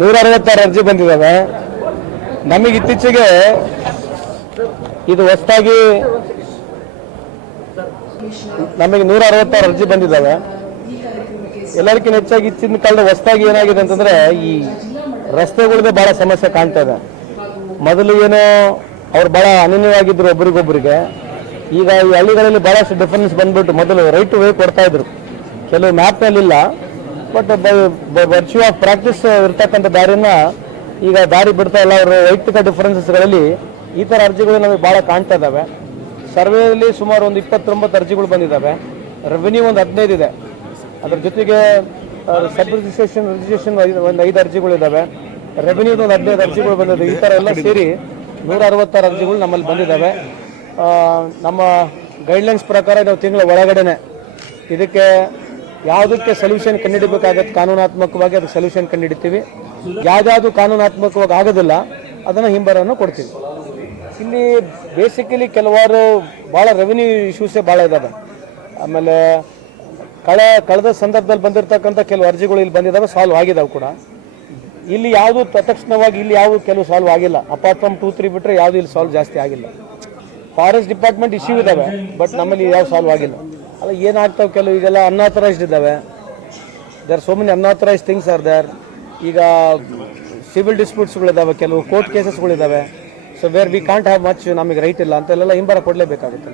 ನೂರ ಅರವತ್ತಾರು ಅರ್ಜಿ ಬಂದಿದ್ದಾವೆ. ನಮಗೆ ಇತ್ತೀಚೆಗೆ ಇದು ಹೊಸದಾಗಿ ನಮಗೆ ನೂರ ಅರವತ್ತಾರು ಅರ್ಜಿ ಬಂದಿದ್ದಾವೆ. ಎಲ್ಲರಿಗಿಂತ ಹೆಚ್ಚಾಗಿ ಇತ್ತಿನ ಕಾಲದ ಹೊಸದಾಗಿ ಏನಾಗಿದೆ ಅಂತಂದ್ರೆ ಈ ರಸ್ತೆಗಳದೇ ಬಹಳ ಸಮಸ್ಯೆ ಕಾಣ್ತಾ ಇದೆ. ಮೊದಲು ಏನೋ ಅವ್ರು ಬಹಳ ಅನನ್ಯವಾಗಿದ್ರು ಒಬ್ಬರಿಗೊಬ್ಬರಿಗೆ ಈಗ ಈ ಹಳ್ಳಿಗಳಲ್ಲಿ ಬಹಳಷ್ಟು ಡಿಫರೆನ್ಸ್ ಬಂದ್ಬಿಟ್ಟು ಮೊದಲು ರೈಟ್ ವೇ ಕೊಡ್ತಾ ಇದ್ರು. ಕೆಲವು ಮ್ಯಾಪ್ನಲ್ಲಿ ಇಲ್ಲ ಬಟ್ ವರ್ಚ್ಯೂ ಆಫ್ ಪ್ರಾಕ್ಟೀಸ್ ಇರ್ತಕ್ಕಂಥ ದಾರಿನ ಈಗ ದಾರಿ ಬಿಡ್ತಾ ಇಲ್ಲ. ಅವರ ವೈಯಕ್ತಿಕ ಡಿಫರೆನ್ಸಸ್ಗಳಲ್ಲಿ ಈ ಥರ ಅರ್ಜಿಗಳು ನಮಗೆ ಭಾಳ ಕಾಣ್ತಾ ಇದ್ದಾವೆ. ಸರ್ವೆಯಲ್ಲಿ ಸುಮಾರು ಒಂದು ಇಪ್ಪತ್ತೊಂಬತ್ತು ಅರ್ಜಿಗಳು ಬಂದಿದ್ದಾವೆ. ರೆವಿನ್ಯೂ ಒಂದು ಹದಿನೈದು ಇದೆ. ಅದ್ರ ಜೊತೆಗೆ ಸಬ್ ರಿಜಿಸ್ಟ್ರೇಷನ್ ರಿಜಿಸ್ಟ್ರೇಷನ್ ಒಂದು ಐದು ಅರ್ಜಿಗಳಿದ್ದಾವೆ ರೆವೆನ್ಯೂ ಒಂದು ಹದಿನೈದು ಅರ್ಜಿಗಳು ಬಂದಿದೆ ಈ ಥರ ಎಲ್ಲ ಸೇರಿ ನೂರ ಅರವತ್ತಾರು ಅರ್ಜಿಗಳು ನಮ್ಮಲ್ಲಿ ಬಂದಿದ್ದಾವೆ. ನಮ್ಮ ಗೈಡ್ಲೈನ್ಸ್ ಪ್ರಕಾರ ನಾವು ತಿಂಗಳ ಒಳಗಡೆನೆ. ಇದಕ್ಕೆ ಯಾವುದಕ್ಕೆ ಸೊಲ್ಯೂಷನ್ ಕಂಡುಹಿಡಬೇಕಾಗತ್ತೆ? ಕಾನೂನಾತ್ಮಕವಾಗಿ ಅದಕ್ಕೆ ಸೊಲ್ಯೂಷನ್ ಕಂಡುಹಿಡಿತೀವಿ. ಯಾವ್ದಾವುದು ಕಾನೂನಾತ್ಮಕವಾಗಿ ಆಗೋದಿಲ್ಲ, ಅದನ್ನು ಹಿಂಬರವನ್ನು ಕೊಡ್ತೀವಿ. ಇಲ್ಲಿ ಬೇಸಿಕಲಿ ಕೆಲವಾರು ಭಾಳ ರೆವಿನ್ಯೂ ಇಶ್ಯೂಸೇ ಭಾಳ ಇದ್ದಾವೆ ಆಮೇಲೆ ಕಳೆ, ಕಳೆದ ಸಂದರ್ಭದಲ್ಲಿ ಬಂದಿರತಕ್ಕಂಥ ಕೆಲವು ಅರ್ಜಿಗಳು ಇಲ್ಲಿ ಬಂದಿದ್ದಾವೆ ಸಾಲ್ವ್ ಆಗಿದ್ದಾವೆ ಕೂಡ. ಇಲ್ಲಿ ಯಾವುದು ತತ್ಕ್ಷಣವಾಗಿ ಇಲ್ಲಿ ಯಾವುದು ಕೆಲವು ಸಾಲ್ವ್ ಆಗಿಲ್ಲ. ಅಪಾರ್ಟ್ ಫ್ರಮ್ ಟೂ ತ್ರೀ ಬಿಟ್ಟರೆ ಯಾವುದು ಇಲ್ಲಿ ಸಾಲ್ವ್ ಜಾಸ್ತಿ ಆಗಿಲ್ಲ. ಫಾರೆಸ್ಟ್ ಡಿಪಾರ್ಟ್ಮೆಂಟ್ ಇಶ್ಯೂ ಇದ್ದಾವೆ ಬಟ್ ನಮ್ಮಲ್ಲಿ ಯಾವ ಸಾಲ್ವ್ ಆಗಿಲ್ಲ. ಅಲ್ಲ, ಏನಾಗ್ತಾವೆ ಕೆಲವು ಈಗೆಲ್ಲ ಅನ್ಆಥರೈಸ್ಡ್ ಇದ್ದಾವೆ. There so many unauthorized things are there ಈಗ ಸಿವಿಲ್ ಡಿಸ್ಪ್ಯೂಟ್ಸ್ಗಳಿದ್ದಾವೆ ಕೆಲವು court ಕೇಸಸ್ಗಳಿದ್ದಾವೆ so where we can't have much ನಮಗೆ ರೈಟ್ ಇಲ್ಲ, ಅಂತೆಲ್ಲ ಹಿಂಬರ ಕೊಡಲೇಬೇಕಾಗುತ್ತೆ.